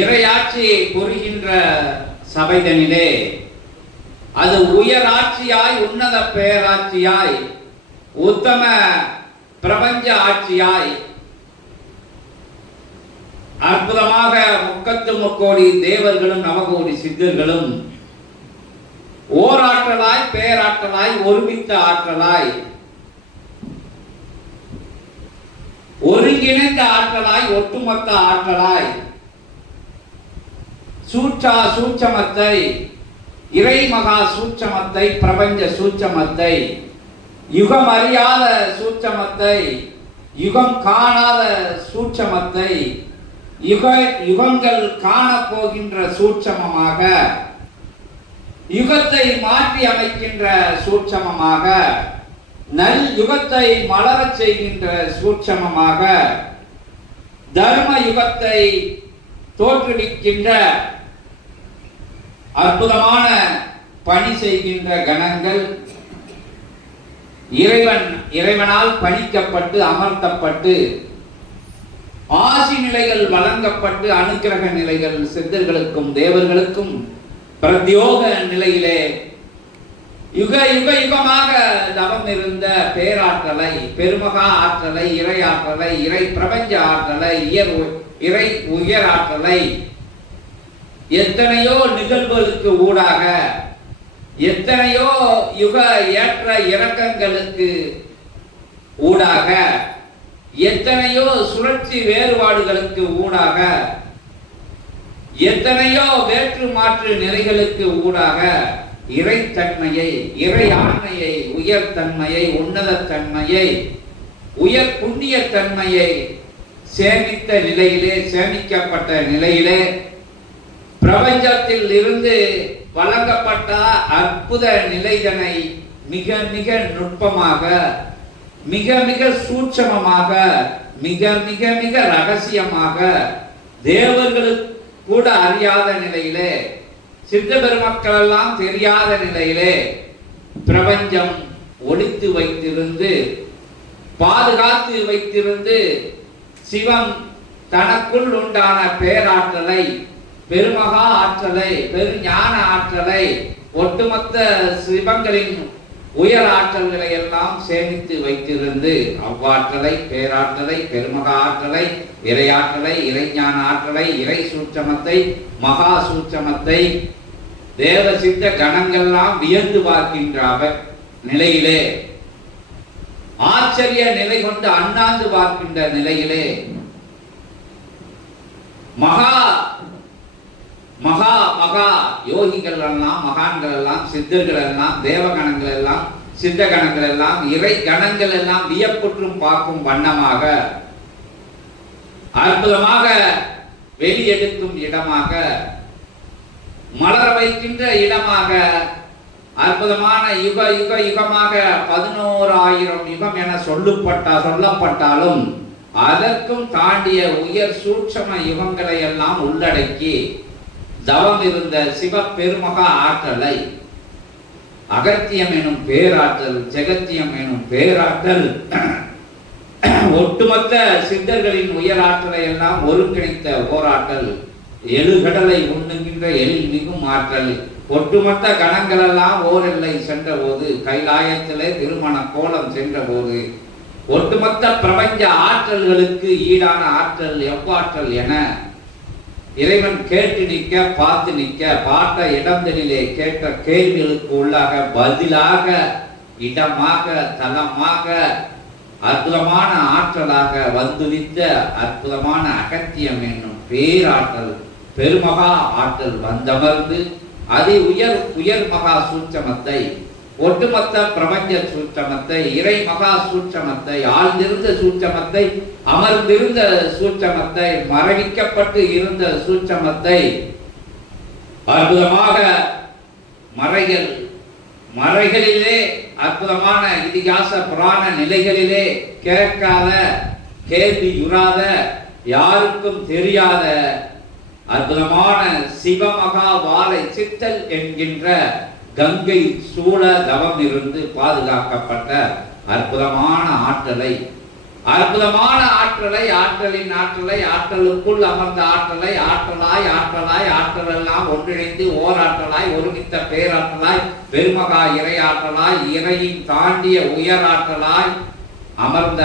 இறையாட்சியை புரிகின்ற சபைதனிலே அது உயராட்சியாய், உன்னத பேராட்சியாய், உத்தம பிரபஞ்ச ஆட்சியாய், அற்புதமாக 33 தேவர்களும் நவகோடி சித்தர்களும் ஓராற்றலாய், பேராற்றலாய், ஒருமித்த ஆற்றலாய், ஒருங்கிணைந்த ஆற்றலாய், ஒட்டுமொத்த ஆற்றலாய், சூட்சமத்தை, இறை மகா சூட்சமத்தை, பிரபஞ்ச சூட்சமத்தை, யுகம் அறியாத சூட்சமத்தை, யுகம் காணாத சூட்சமத்தை, யுகங்கள் காணப்போகின்ற சூட்சமமாக, யுகத்தை மாற்றி அமைக்கின்ற சூட்சமமாக, நல் யுகத்தை மலரச் செய்கின்ற சூட்சமமாக, தர்ம யுகத்தை தோற்றுவிக்கின்ற அற்புதமான பணி செய்கின்ற கணங்கள், இறைவனால் பணிக்கப்பட்டு அமர்த்தப்பட்டு ஆசி நிலைகள் வழங்கப்பட்டு அனுக்கிரக நிலைகள் சித்தர்களுக்கும் தேவர்களுக்கும் பிரத்யோக நிலையிலே யுகமாக தவம் இருந்த பேராற்றலை, பெருமகா ஆற்றலை, இறை ஆற்றலை, இறை பிரபஞ்ச ஆற்றலை, இறை உயர் ஆற்றலை எத்தனையோ நிகழ்வுகளுக்கு ஊடாக, எத்தனையோ யுக ஏற்ற இறக்கங்களுக்கு ஊடாக, எத்தனையோ சுழற்சி வேறுபாடுகளுக்கு ஊடாக, எத்தனையோ வேற்று மாற்று நிலைகளுக்கு ஊடாக இறைத்தன்மையை, இறை ஆண்மையை, உயர் தன்மையை, உன்னத தன்மையை, உயர் புண்ணிய தன்மையை சேமித்த நிலையிலே, சேமிக்கப்பட்ட நிலையிலே பிரபஞ்சத்தில் இருந்து வழங்கப்பட்ட அற்புத நிலைதனை மிக மிக நுட்பமாக, மிக மிக சூட்சமமாக, மிக மிக மிக ரகசியமாக, தேவர்களுக்கு கூட அறியாத நிலையிலே, சித்த பெருமக்கள் எல்லாம் தெரியாத நிலையிலே பிரபஞ்சம் ஒளித்து வைத்திருந்து, பாதுகாத்து வைத்திருந்து, சிவம் தனக்குள் உண்டான பேராற்றலை, பெருமகா ஆற்றலை, பெருஞான ஆற்றலை, ஒட்டுமொத்த சிவங்களின் உயர் ஆற்றல்களை எல்லாம் சேமித்து வைத்திருந்து அவ்வாற்றலை, பேராற்றலை, பெருமகா ஆற்றலை, இறையாற்றலை, இறைஞான ஆற்றலை, இறை சூட்சமத்தை, மகா சூட்சமத்தை தேவ சித்த கணங்கள்லாம் வியந்து பார்க்கின்ற நிலையிலே, ஆச்சரிய நிலை கொண்டு அண்ணாந்து பார்க்கின்ற நிலையிலே மகா மகா மகா யோகிகள் எல்லாம், மகான்கள் எல்லாம், சித்தர்கள் எல்லாம், தேவகணங்கள் எல்லாம், சித்த கணங்கள் எல்லாம், இறை கணங்கள் எல்லாம் வியப்புற்றும் பார்க்கும் வண்ணமாக, அற்புதமாக வெளியெடுக்கும் இடமாக, மலர வைக்கின்ற இடமாக, அற்புதமான யுகமாக 11,000 யுகம் என சொல்லப்பட்டாலும் அதற்கும் தாண்டிய உயர் சூட்சம யுகங்களை எல்லாம் உள்ளடக்கி தவம் இருந்த சிவ பெருமகா ஆற்றலை, அகத்தியம் எனும் பேராற்றல், ஜெகத்தியம் எனும் பேராற்றல், ஒட்டுமொத்த சித்தர்களின் உயராற்றலை எல்லாம் ஒருங்கிணைத்த ஓராற்றல், எழுகடலை உண்ணுகின்ற எழில் மிகும் ஆற்றல், ஒட்டுமொத்த கணங்கள் எல்லாம் ஓரெல்லை சென்ற போது, கைலாயத்திலே திருமண கோலம் சென்ற போது, ஒட்டுமொத்த பிரபஞ்ச ஆற்றல்களுக்கு ஈடான ஆற்றல் எவ்வாற்றல் என இறைவன் கேட்டு நிற்க, பார்த்து நிற்க, பார்த்த இடங்களிலே கேட்ட கேள்விகளுக்கு உள்ளாக பதிலாக, இடமாக, தலமாக, அற்புதமான ஆற்றலாக வந்துவித்த அற்புதமான அகத்தியம் என்னும் பேராற்றல், பெருமகா ஆற்றல் வந்தமர்ந்து அதி உயர் மகா சூட்சமத்தை, ஒட்டுமொத்த பிரபஞ்ச சூட்சமத்தை, இறை மகா சூட்சமத்தை, ஆழ்ந்திருந்த சூட்சமத்தை, அமர்ந்திருந்த சூட்சமத்தை, மறைவிக்கப்பட்டு இருந்த சூட்சமத்தை அற்புதமாக மறைகளிலே, அற்புதமான இதிகாச புராண நிலைகளிலே கேட்காத, கேள்வியுறாத, யாருக்கும் தெரியாத அற்புதமான சிவமகா வாழை சித்தல் என்கின்ற கங்கை சூழ தவம் இருந்து பாதுகாக்கப்பட்ட அற்புதமான ஆற்றலை அற்புதமான ஆற்றலை, ஆற்றலின் ஆற்றலை, ஆற்றலுக்குள் அமர்ந்த ஆற்றலை, ஆற்றலாய் ஆற்றலாய் ஆற்றல் எல்லாம் ஒன்றிணைந்து ஓராற்றலாய் ஒருமித்த பேராற்றலாய் பெருமகா இறையாற்றலாய் இறையின் தாண்டிய உயராற்றலாய் அமர்ந்த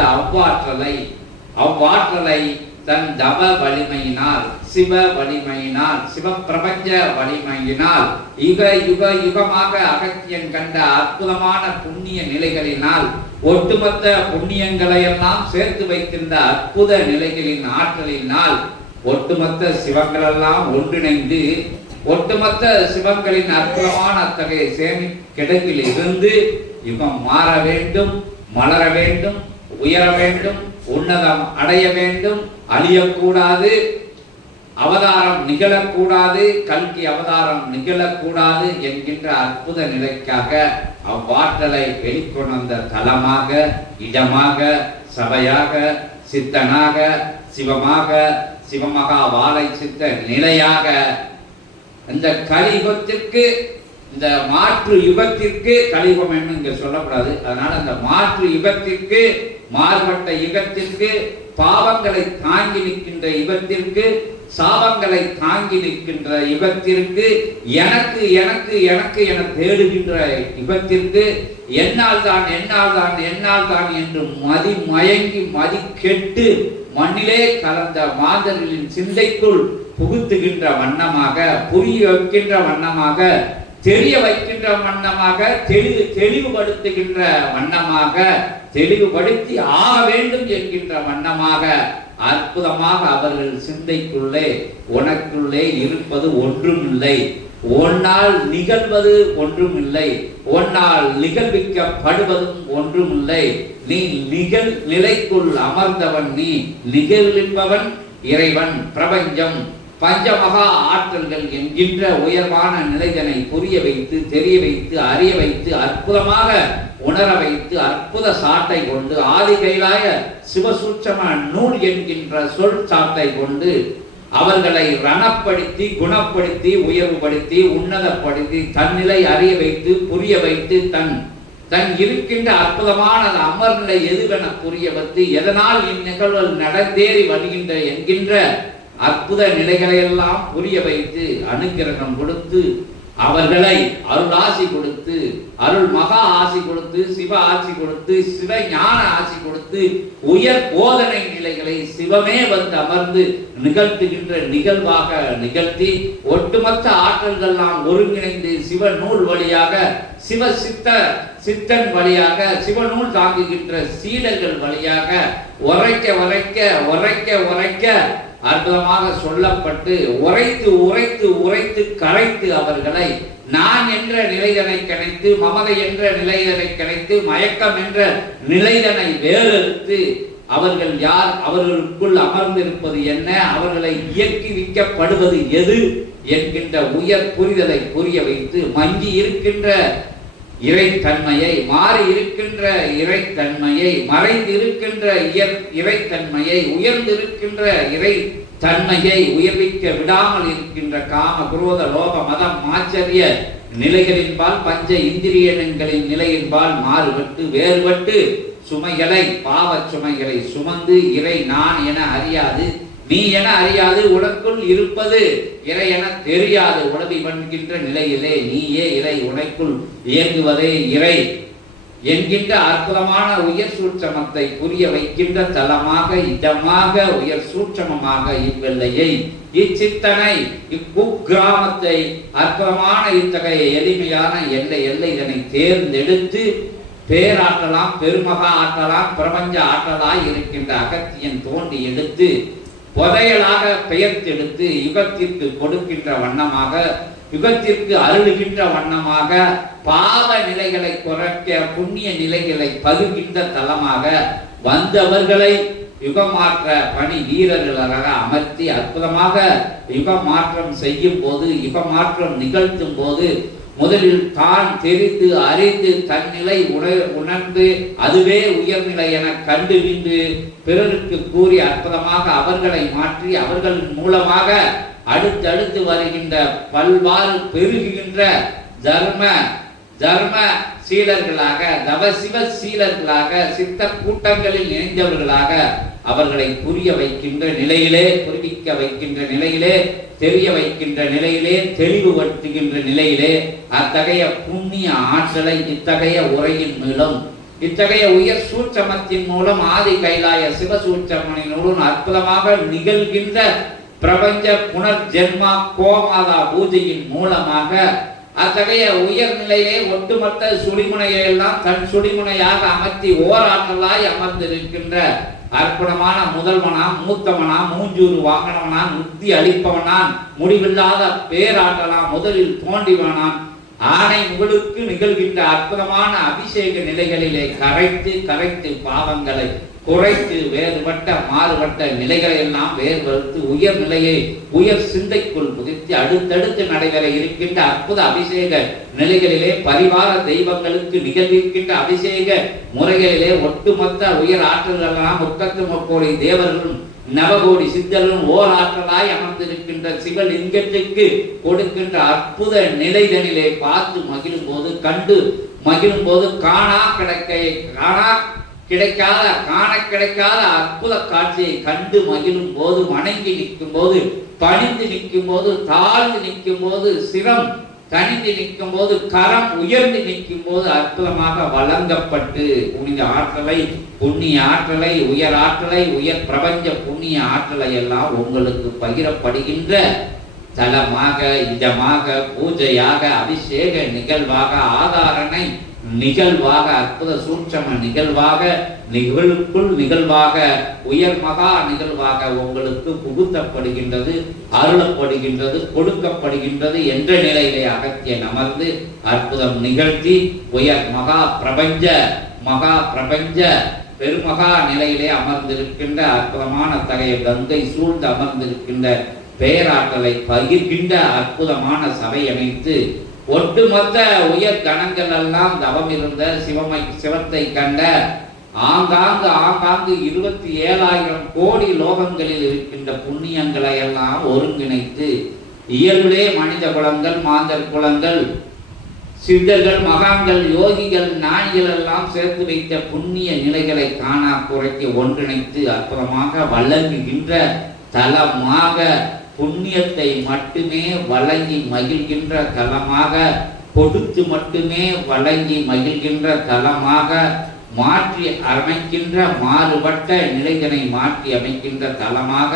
அவ்வாற்றலை தன் தவ வலிமையினால், சிவ வலிமையினால், சிவப்பிரபஞ்ச வலிமையினால் யுக யுக யுகமாக அகத்தியன் கண்ட அற்புதமான புண்ணிய நிலைகளினால், ஒட்டுமொத்த புண்ணியங்களை எல்லாம் சேர்த்து வைத்திருந்த அற்புத நிலைகளின் ஆற்றலினால் ஒட்டுமொத்த சிவங்களெல்லாம் ஒன்றிணைந்து ஒட்டுமொத்த சிவங்களின் அற்புதமான அத்தகைய சேமி கிடங்கில் இருந்து யுகம் மாற வேண்டும், மலர வேண்டும், உயர வேண்டும், உன்னதம் அடைய வேண்டும், அழியக்கூடாது, அவதாரம் நிகழக்கூடாது, கல்கி அவதாரம் நிகழக்கூடாது என்கின்ற அற்புத நிலைக்காக அவ்வாற்றலை வெளிக்கொணர்ந்த தலமாக, இடமாக, சபையாக, சித்தனாக, சிவமாக, சிவமகா வாழை சித்த நிலையாக இந்த கலியுகத்திற்கு, இந்த மாற்று யுகத்திற்கு, கலியுகம் என்று இங்க சொல்லக்கூடாது, அதனால இந்த மாற்று யுகத்திற்கு, மாறுபட்ட யுகத்திற்கு, பாவங்களை தாங்கி நிற்கின்ற யுகத்திற்கு, சாபங்களை தாங்கி நிற்கின்ற யுகத்திற்கு, எனக்கு எனக்கு எனக்கு என தேடுகின்ற யுகத்திற்கு, என்னால் தான் என்னால் தான் என்னால் தான் என்று மதி மயங்கி மதி கெட்டு மண்ணிலே கலந்த மாந்தர்களின் சிந்தைக்குள் புகுத்துகின்ற வண்ணமாக, புரிய வைக்கின்ற வண்ணமாக, தெரிய வைக்கின்ற வண்ணமாக, தெளிவுபடுத்துகின்ற வண்ணமாக, தெளிவுபடுத்தி ஆக வேண்டும் என்கின்ற வண்ணமாக அற்புதமாக அவர்கள் சிந்தைக்குள்ளே உனக்குள்ளே இருப்பது ஒன்றுமில்லை, உன்னால் நிகழ்வது ஒன்றுமில்லை, உன்னால் நிகழ்விக்கப்படுவதும் ஒன்றுமில்லை, நீ நிகழ் நிலைக்குள் அமர்ந்தவன், நீ நிகழ்விப்பவன் இறைவன், பிரபஞ்சம், பஞ்சமகா ஆற்றல்கள் என்கின்ற உயர்வான நிலைதனை புரிய வைத்து, தெரிய வைத்து, அறிய வைத்து, அற்புதமாக உணர வைத்து, அற்புத சாட்டை கொண்டு, ஆதி கைலாய சிவசூட்சம நூல் என்கின்ற சொல் சாட்டை கொண்டு அவர்களை ரணப்படுத்தி, குணப்படுத்தி, உயர்வுபடுத்தி, உன்னதப்படுத்தி, தன்னிலை அறிய வைத்து, புரிய வைத்து, தன் இருக்கின்ற அற்புதமான அமர்நிலை எதுவென புரிய வைத்து, எதனால் இந்நிகழ்வுகள் நடந்தேறி வருகின்ற என்கின்ற அற்புத நிலைகளை எல்லாம் புரிய வைத்து, அனுக்கிரகம் கொடுத்து, அவர்களை அருள் ஆசி கொடுத்து, அருள் மகா ஆசி கொடுத்து, சிவ ஆசி கொடுத்து, சிவ ஞான ஆசி கொடுத்து, உயர் போதனை நிலைகளை சிவமே வந்து அமர்ந்து நிகழ்த்துகின்ற நிகழ்வாக நிகழ்த்தி, ஒட்டுமொத்த ஆற்றல்கள் எல்லாம் ஒருங்கிணைந்து சிவ நூல் வழியாக, சிவ சித்தன் வழியாக, சிவநூல் தாங்குகின்ற சீடர்கள் வழியாக உரைக்க உரைக்க உரைக்க உரைக்க அற்புதமாக சொல்லப்பட்டு, உரைத்து உரைத்து உரைத்து கரைத்து அவர்களை நான் என்ற நிலைதனை கணைத்து, மமதை என்ற நிலைதனை கணைத்து, மயக்கம் என்ற நிலைதனை வேறறுத்து, அவர்கள் யார், அவர்களுக்குள் அமர்ந்திருப்பது என்ன, அவர்களை இயக்கி வைக்கப்படுவது எது என்கின்ற உயர் புரிதலை புரிய வைத்து, மங்கி இருக்கின்ற இறைத்தன்மையை, மாறி இருக்கின்ற இறைத்தன்மையை, மறைந்து இருக்கின்ற இறைத்தன்மையை, உயர்ந்திருக்கின்ற இறைத்தன்மையை உயர்விக்க விடாமல் இருக்கின்ற காம குரோத லோக மதம் ஆச்சரிய நிலைகளின்பால், பஞ்ச இந்திரியங்களின் நிலையின்பால் மாறுபட்டு வேறுபட்டு சுமைகளை, பாவ சுமைகளை சுமந்து இறை நான் என அறியாது, நீ என அறியாது, உனக்குள் இருப்பது இறை என தெரியாது உடவி பண்ணுகின்ற நிலையிலே நீயே இறை, உனக்குள் இயங்குவதே இறை என்கின்ற அற்புதமான உயர் சூட்சமத்தை புரிய வைக்கின்ற தலமாக, இடமாக, உயர் சூட்சமமாக இவ்வெல்லையை, இச்சித்தனை, இக்குக்கிராமத்தை அற்புதமான இத்தகைய எளிமையான எல்லை இதனை தேர்ந்தெடுத்து பேராற்றலாம், பெருமகா ஆற்றலாம், பிரபஞ்ச ஆற்றலாய் இருக்கின்ற அகத்தியன் தோண்டி எடுத்து புதையலாக பெயர்த்தெடுத்து யுகத்திற்கு கொடுக்கின்ற வண்ணமாக, யுகத்திற்கு அருளுகின்ற வண்ணமாக, பாவ நிலைகளை குறைக்க புண்ணிய நிலைகளை பகுகின்ற தலமாக வந்தவர்களை யுகமாற்ற பணி வீரர்களாக அமர்த்தி அற்புதமாக யுகமாற்றம் செய்யும் போது, யுகமாற்றம் நிகழ்த்தும் போது முதலில் தான் தெரிந்து அறிந்து தன்னிலை உணர்ந்து அதுவே உயர்நிலை என கண்டு நின்று பிறருக்கு கூறி அற்புதமாக அவர்களை மாற்றி அவர்கள் மூலமாக அடுத்தடுத்து வருகின்ற பல்வாறு பெருகுகின்ற தர்ம தர்ம சீலர்களாக, தவசிவ சீலர்களாக, சித்த கூட்டங்களில் இணைந்தவர்களாக அவர்களை புரிய வைக்கின்ற நிலையிலே, புரிவிக்க வைக்கின்ற நிலையிலே, தெரிய வைக்கின்ற நிலையிலே, தெளிவுபடுத்துகின்ற நிலையிலே அத்தகைய புண்ணிய ஆற்றலை இத்தகைய உரையின் மூலம், இத்தகைய உயர் சூட்சமத்தின் மூலம் ஆதி கைலாய சிவசூட்சமனினுடன் அற்புதமாக நிகழ்கின்ற பிரபஞ்ச புனர்ஜென்மா கோமாதா பூஜையின் மூலமாக அத்தகைய உயர்நிலையிலே ஒட்டுமொத்த சுழிமுனையை எல்லாம் தன் சுழிமுனையாக அமர்த்தி ஓராற்றலாய் அமர்ந்திருக்கின்ற அற்புதமான முதல்வனாம், மூத்தவனாம், மூஞ்சூறு வாங்கினவனான், முக்தி அளிப்பவனான், முடிவில்லாத பேராற்றலாம், முதலில் தோன்றிவனான், ஆணை முகளுக்கு நிகழ்கின்ற அற்புதமான அபிஷேக நிலைகளிலே கரைத்து பாவங்களை குறைத்து வேறுபட்ட மாறுபட்ட நிலைகளை எல்லாம் வேறுபடுத்தி உயர் நிலையை உயர் சிந்தைக்குள் புதித்து அடுத்தடுத்து நடைபெற இருக்கின்ற அற்புத அபிஷேக நிலைகளிலே பரிவார தெய்வங்களுக்கு நிகழ்கின்ற அபிஷேக முறைகளிலே ஒட்டுமொத்த உயர் ஆற்றல்களெல்லாம் 33 தேவர்களும் நவகோடி சித்தர்களும் ஓர் ஆற்றலாய் அமர்ந்திருக்கின்ற சிவலிங்கத்துக்கு கொடுக்கின்ற அற்புத நிலைகளிலே பார்த்து மகிழும் போது, கண்டு மகிழும் போது, காண கிடைக்காத அற்புத காட்சியை கண்டு மகிழும் போது, வணங்கி நிற்கும் போது, பணிந்து நிற்கும் போது, தாழ்ந்து நிற்கும் போது, சிரம் தனிந்து நிற்கும் போது, கரம் உயர்ந்து நிற்கும் போது அற்புதமாக வழங்கப்பட்டு புனித ஆற்றலை, புண்ணிய ஆற்றலை, உயர் ஆற்றலை, உயர் பிரபஞ்ச புண்ணிய ஆற்றலை எல்லாம் உங்களுக்கு பகிரப்படுகின்ற தலமாக, இதமாக, பூஜையாக, அபிஷேக நிகழ்வாக, ஆதாரணை நிகழ்வாக, அற்புத சூட்சம நிகழ்வாக, நிகழ்வுக்குள் நிகழ்வாக, உயர் மகா நிகழ்வாக உங்களுக்கு புகுத்தப்படுகின்றது, அருளப்படுகின்றது, கொடுக்கப்படுகின்றது என்ற நிலையிலே அகத்தியன் அமர்ந்து அற்புதம் நிகழ்த்தி உயர் மகா பிரபஞ்ச பெருமகா நிலையிலே அமர்ந்திருக்கின்ற அற்புதமான தகைய கங்கை சூழ்ந்து அமர்ந்திருக்கின்ற பேராற்றலை பகிர்கின்ற அற்புதமான சபை அமைத்து ஒட்டுமொத்த உயர் கணங்கள் எல்லாம் தவம் இருந்த சிவத்தை கண்ட ஆங்காங்கு 27,000 கோடி லோகங்களில் இருக்கின்ற புண்ணியங்களை எல்லாம் ஒருங்கிணைத்து இயல்புலே மனித குலங்கள், மாந்தர் குலங்கள், சித்தர்கள், மகான்கள், யோகிகள், ஞானிகள் எல்லாம் சேர்த்து வைத்த புண்ணிய நிலைகளை காணா குறைக்க ஒன்றிணைத்து அற்புதமாக வழங்குகின்ற தலமாக, புண்ணியத்தை மட்டுமே வழங்கி மகிழ்கின்ற தலமாக, கொடுத்து மட்டுமே வழங்கி மகிழ்கின்ற தலமாக மாற்றி அமைக்கின்ற மாறுபட்ட நிலைகளை மாற்றி அமைக்கின்ற தலமாக,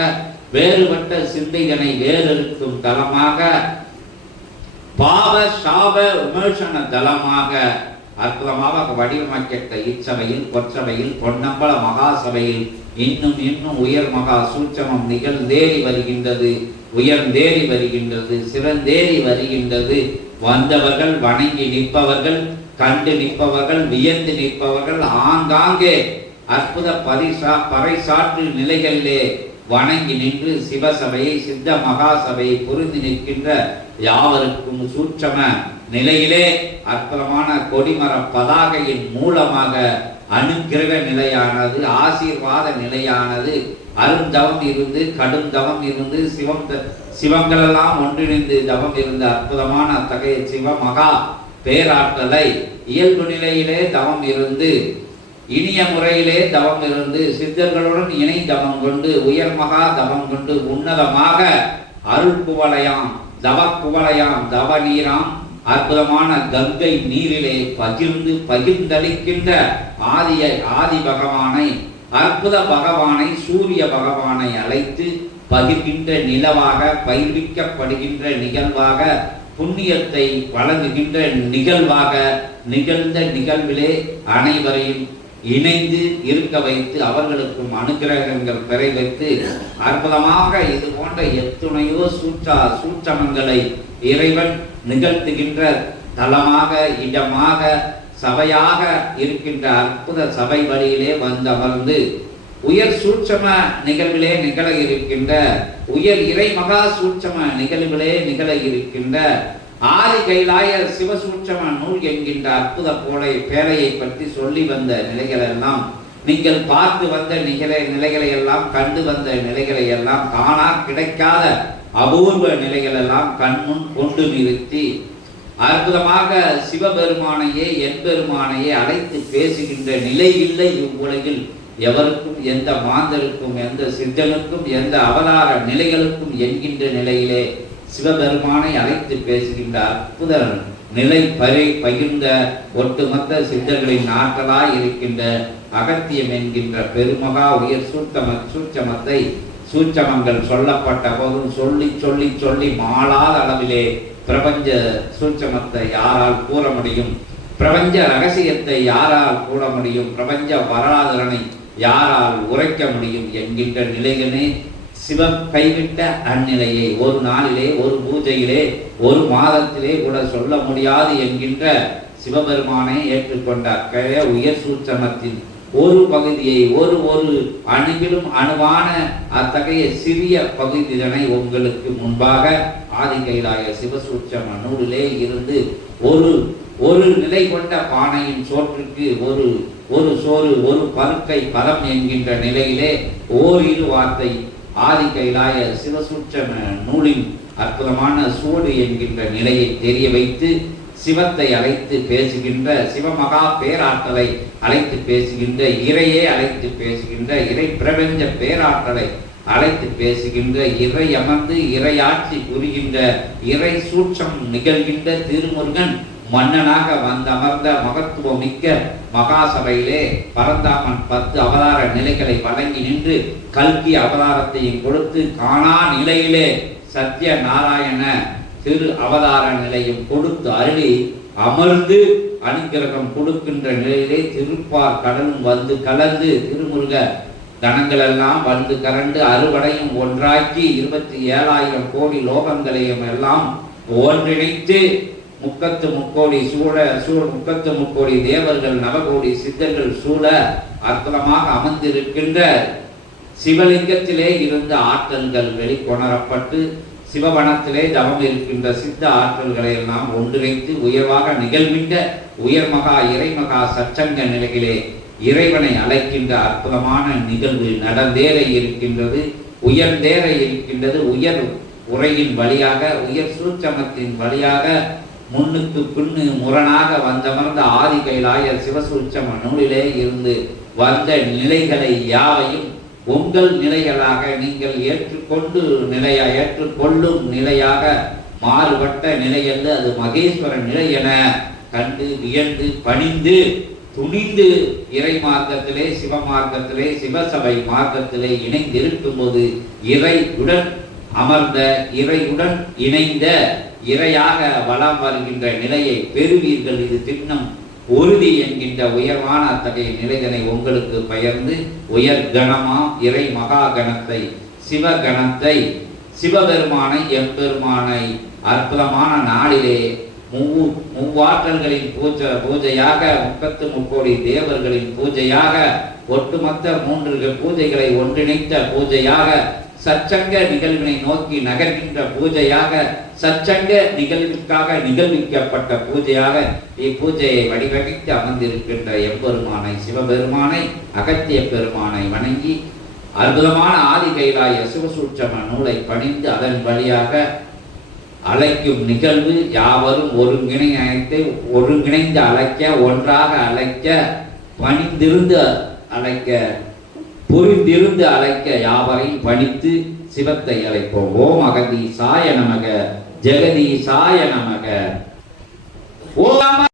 வேறுபட்ட சிந்தைகளை வேறெடுக்கும் தலமாக, பாவ சாப விமர்சன தலமாக அற்புதமாக வடிவமைக்கப்பட்ட இச்சபையில், பொற்சபையில், பொன்னம்பல மகாசபையில் இன்னும் உயர் மகா சூட்சமம் நிகழ்ந்தேறி வருகின்றது, உயர்ந்தேறி வருகின்றது, சிறந்தேறி வருகின்றது. வந்தவர்கள், வணங்கி நிற்பவர்கள், கண்டு நிற்பவர்கள், வியந்து நிற்பவர்கள், ஆங்காங்கே அற்புத பறைசாற்று நிலைகளிலே வணங்கி நின்று சிவசபையை, சித்த மகாசபையை புரிந்து நிற்கின்ற யாவருக்கும் சூட்சம நிலையிலே அற்புதமான கொடிமர பதாகையின் மூலமாக அனுக்கிரக நிலையானது, ஆசீர்வாத நிலையானது, அருந்தவம் இருந்து, கடும் தவம் இருந்து, சிவங்களெல்லாம் ஒன்றிணைந்து தவம் இருந்த அற்புதமான அத்தகைய சிவ மகா பேராற்றலை இயல்பு நிலையிலே தவம் இருந்து, இனிய முறையிலே தவம் இருந்து, சித்தர்களுடன் இணை தவம் கொண்டு, உயர் மகா தவம் கொண்டு, உன்னதமாக அருள் குவளையாம், தவ குவளையாம், தவ நீராம், அற்புதமான கங்கை நீரிலே பகிர்ந்தளிக்கின்ற ஆதி பகவானை, அற்புத பகவானை, சூரிய பகவானை அழைத்து பகிர்கின்ற நிலவாக, பயிர்விக்கப்படுகின்ற நிகழ்வாக, புண்ணியத்தை வழங்குகின்ற நிகழ்வாக, நிகழ்ந்த நிகழ்விலே அனைவரையும் இணைந்து இருக்க வைத்து அவர்களுக்கும் அனுகிரகங்கள் பெற வைத்து அற்புதமாக இது போன்ற எத்துணையோ சூட்சமங்களை இறைவன் நிகழ்த்துகின்ற தலமாக, இடமாக, சபையாக இருக்கின்ற அற்புத சபை வழியிலே வந்தமர்ந்து உயர் சூட்சம நிகழ்விலே நிகழ இருக்கின்ற, உயர் இறை மகா சூட்சம நிகழ்விலே நிகழ இருக்கின்ற ஆதி கைலாய சிவசூட்சம நூல் என்கின்ற அற்புத பேழையை பற்றி சொல்லி வந்த நிலைகளெல்லாம், நீங்கள் பார்த்து வந்த நிலைகளை எல்லாம், கண்டு வந்த நிலைகளை எல்லாம், காணா கிடைக்காத அபூர்வ நிலைகள் எல்லாம் கண்முன் கொண்டு நிறுத்தி அற்புதமாக சிவபெருமானையே எம்பெருமானையே அழைத்து பேசுகின்ற நிலை இல்லை இவ்வுலகில் எவருக்கும், எந்த மாந்தருக்கும், எந்த சித்தனுக்கும், எந்த அவதார நிலைகளுக்கும் என்கின்ற நிலையிலே சிவபெருமானை அழைத்து பேசுகின்ற அற்புத நிலை பகிர்ந்த ஒட்டுமொத்த சித்தர்களின் ஆற்றலாய் இருக்கின்ற அகத்தியம் என்கின்ற பெருமகா உயர் சூட்சமத்தை சூட்சமங்கள் சொல்லப்பட்ட போதும் சொல்லி சொல்லி சொல்லி மாளாத அளவிலே பிரபஞ்ச சூட்சமத்தை யாரால் கூற முடியும்? பிரபஞ்ச ரகசியத்தை யாரால் கூற முடியும்? பிரபஞ்ச வராதரனை யாரால் உரைக்க முடியும் என்கின்ற நிலைகளே சிவம் கைவிட்ட அந்நிலையை ஒரு நாளிலே, ஒரு பூஜையிலே, ஒரு மாதத்திலே கூட சொல்ல முடியாது என்கின்ற சிவபெருமானை ஏற்றுக்கொண்ட அக்கைய உயர் சூட்சமத்தின் ஒரு பகுதியை, ஒரு அணுவிலும் அணுவான அத்தகைய சிறிய பகுதிதனை உங்களுக்கு முன்பாக ஆதி கைலாய சிவசூட்சம நூலிலே இருந்து ஒரு நிலை கொண்ட பானையின் சோற்றுக்கு ஒரு சோறு, ஒரு பருக்கை பதம் என்கின்ற நிலையிலே ஓரிரு வார்த்தை ஆதி கைலாய சிவசூட்சம நூலின் அற்புதமான சூடு என்கின்ற நிலையை தெரிய வைத்து சிவத்தை அழைத்து பேசுகின்ற, சிவமகா பேராற்றலை அழைத்து பேசுகின்ற, இறையே அழைத்து பேசுகின்ற, இறை பிரபஞ்ச பேராற்றலை அழைத்து பேசுகின்ற, இறை அமர்ந்து இறையாட்சி புரிகின்ற, இறை சூட்சம் நிகழ்கின்ற திருமுருகன் மன்னனாக வந்தமர்ந்த மகத்துவம் மிக்க மகாசபையிலே பரந்தாமன் 10 அவதார நிலைகளை வழங்கி நின்று கல்கி அவதாரத்தையும் கொடுத்து காணா நிலையிலே சத்ய நாராயண திரு அவதார நிலையும் கொடுத்து அருளி அமர்ந்து அனுக்கிரகம் கொடுக்கின்ற நிலையிலே திருப்பார் கடலும் வந்து கலந்து திருமுருக கணங்கள் எல்லாம் வந்து கரண்டு அறுவடையும் ஒன்றாக்கி 27,000 கோடி லோகங்களையும் எல்லாம் ஒன்றிணைத்து 33 கோடி தேவர்கள், நவகோடி சித்தர்கள் சூழ அற்புதமாக அமர்ந்திருக்கின்ற சிவலிங்கத்திலே இருந்த ஆற்றல்கள் வெளிக்கொணரப்பட்டு சிவவனத்திலே தவம் இருக்கின்ற சித்த ஆற்றல்களை எல்லாம் ஒன்றிணைத்து உயர்வாக நிகழ்கின்ற உயர்மகா இறைமகா சச்சங்க நிலையிலே இறைவனை அழைக்கின்ற அற்புதமான நிகழ்வு நடந்தேற இருக்கின்றது, உயர்ந்தேற இருக்கின்றது. உயர் உரையின் வழியாக, உயர் சூட்சமத்தின் வழியாக முன்னுக்கு பின்னு முரணாக வந்தமர்ந்த ஆதி கைலாய சிவசூட்சம நூலிலே இருந்து வந்த நிலைகளை யாவையும் உங்கள் நிலைகளாக நீங்கள் ஏற்றுக்கொள்ளும் நிலையாக மாறுபட்ட நிலையல்ல, அது மகேஸ்வர நிலை என கண்டு வியந்து பணிந்து துணிந்து இறை மார்க்கத்திலே, சிவ மார்க்கத்திலே, சிவசபை மார்க்கத்திலே இணைந்திருக்கும் போது இறையுடன் அமர்ந்த, இறையுடன் இணைந்த இறையாக வலம் வருகின்ற நிலையை பெறுவீர்கள். இது திண்ணம் உறுதி என்கின்ற உயர்வான அத்தகைய நிலைதனை உங்களுக்கு பெயர்ந்து உயர் கணமாம் இறை மகா கணத்தை, சிவகணத்தை, சிவபெருமானை எம்பெருமானை அற்புதமான நாளிலே மூவாற்றல்களின் பூஜையாக 33 கோடி தேவர்களின் பூஜையாக ஒட்டுமொத்த 3 பூஜைகளை ஒன்றிணைத்த பூஜையாக சச்சங்க நிகழ்வினை நோக்கி நகர்கின்ற பூஜையாக, சச்சங்க நிகழ்விற்காக நிகழ்விக்கப்பட்ட பூஜையாக இப்பூஜையை வடிவமைத்து அமர்ந்திருக்கின்ற எம்பெருமானை, சிவபெருமானை, அகத்திய பெருமானை வணங்கி அற்புதமான ஆதி கைலாய சிவசூட்சம நூலை பணிந்து அதன் வழியாக அழைக்கும் நிகழ்வு யாவரும் ஒருங்கிணைந்து அழைக்க, ஒன்றாக அழைக்க, பணிந்திருந்து அழைக்க, புரிந்திருந்து அழைக்க யாவரையும் பணித்து சிவத்தை அழைப்போம். ஓம் அகதீசாய நமக, ஜெகதீசாய நமக. ஓம்